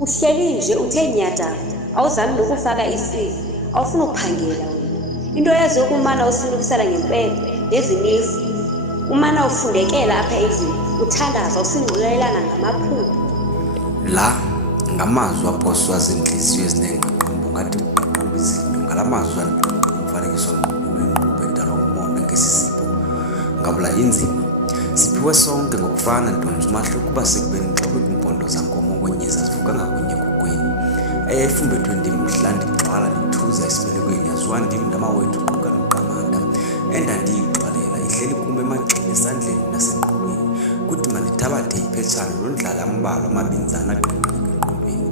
Uhleli nje uthe nyata, awuzami nokufaka isiko, awufuna ukuphangela wena. Into yazi yokumana usilungisela ngempela nezinifu. Umana ufundekela apha endlini, uthandaza usingqulelana ngamaphupho. La ngamazwi aphoswa zinhliziyo ezinengqondo ngathi uqaqamba izinyo ngalamazwi umfanekiso wendalo umonde ngesisipho ngabula inzima. Siphiwe sonke ngokufana ntombi umahluko kuba sekubeni xoxe kwimpondo zankomo kwenyeza zivuka ngakunye kugweni eyayifumbethwe ndimhla ndigxwala ndithuza esibelekweni yaziwa ndim namawethu quka noqamanda endandiyigxwalela ihleli kum emagxini esandleni nasengqondweni kuthi mandithabathe iphetshana londlala ambalwa amabinzana aqengqeke engqondweni.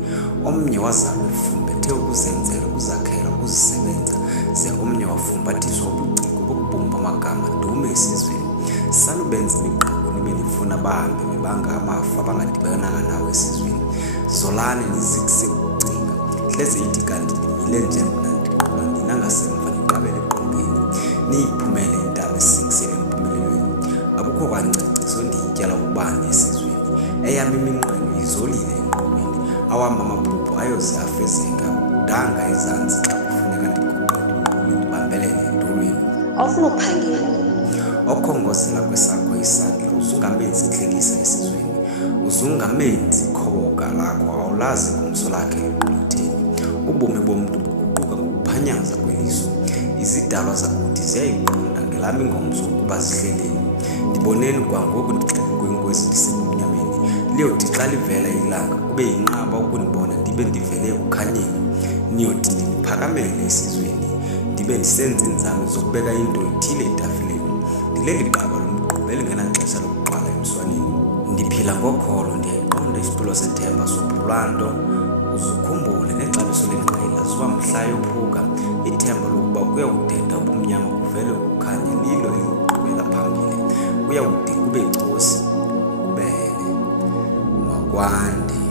Omnye wazalwa efumbethe ukuzenzela ukuzakhela ukuzisebenza ze omnye wafumbathiswa ubuciko bokubumba amagama dume esizweni. Salubenza imiqabo nibe nifuna bahambe bebanga amafa abangadibananga nawe esizweni. Zolane nizikise ukucinga hleze ithi kanti nimile nje mna ndiqhuba ndinangasemva niqabele eqongeni niyiphumele intaba esingisele empumelelweni. Akukho kwanciciso ndiyityala ubani esizweni eyam iminqweno izolile engqondweni awam amaphupho ayoze afezeka kudanga ezantsi xa kufuneka ndiguqele ndibambelele entolweni. Awufuna ukuphangela okhongozela kwesakho isandla uzungamenzi intlekisa esizweni, uzungamenzi ikhoboka lakho awulazi ngomso lakhe ebutheni. Ubomi bomntu buguquka ngokuphanyaza kweliso, izidalwa zakuthi ziyayiqonda ngelami ingomso ukuba zihleleni. Ndiboneni kwangoku ndixele kwenkwenkwenzi lisebumnyameni liyothi xa livela ilanga kube yinqaba ukunibona ndibe ndivele ekukhanyeni. Niyothi ndiphakamele esizweni ndibe ndisenza iinzame zokubeka into ithile etafileni. Ndileli qaba lomgquba elingenaxesha lokuqala emswaneni. Ndiphila ngokholo ndiyayiqonda isitulo sethemba sophulwanto. Uzukhumbule nexabiso lenqila ziwa mhla yophuka ithemba lokuba kuyawudeda ubumnyama kuvele ukukhanya lilo eliqhubela phambili. Kuyawude kube cosi kubele makwande.